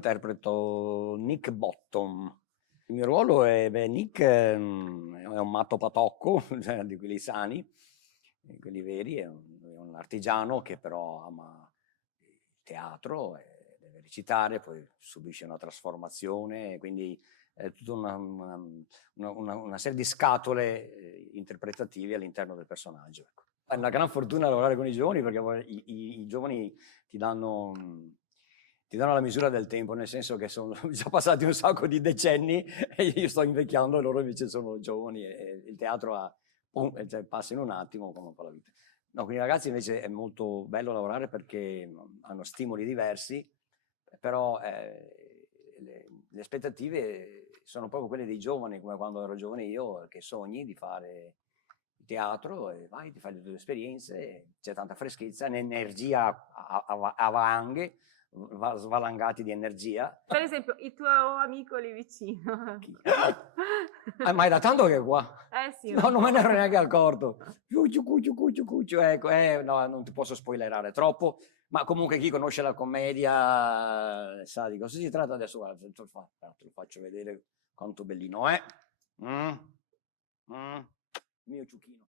Interpreto Nick Bottom. Il mio ruolo è, Nick è un matto patocco, cioè di quelli sani, quelli veri, è un artigiano che però ama il teatro e deve recitare, poi subisce una trasformazione, quindi è tutta una serie di scatole interpretative all'interno del personaggio. Ecco. È una gran fortuna lavorare con i giovani perché i giovani ti danno la misura del tempo, nel senso che sono già passati un sacco di decenni e io sto invecchiando e loro invece sono giovani e il teatro cioè, passa in un attimo come un po' la vita. No, con i ragazzi invece è molto bello lavorare perché hanno stimoli diversi, però le aspettative sono proprio quelle dei giovani, come quando ero giovane io, che sogni di fare teatro e vai, ti fai le tue esperienze, c'è tanta freschezza, un'energia a vanghe, svalangati di energia. Per esempio, il tuo amico lì vicino. Ma è da tanto che è qua. Sì, No, non me ne ero neanche accorto. Cucciu, ecco, no, non ti posso spoilerare troppo, ma comunque chi conosce la commedia sa di cosa si tratta. Adesso guarda, te lo faccio vedere quanto bellino è. Mio ciuchino.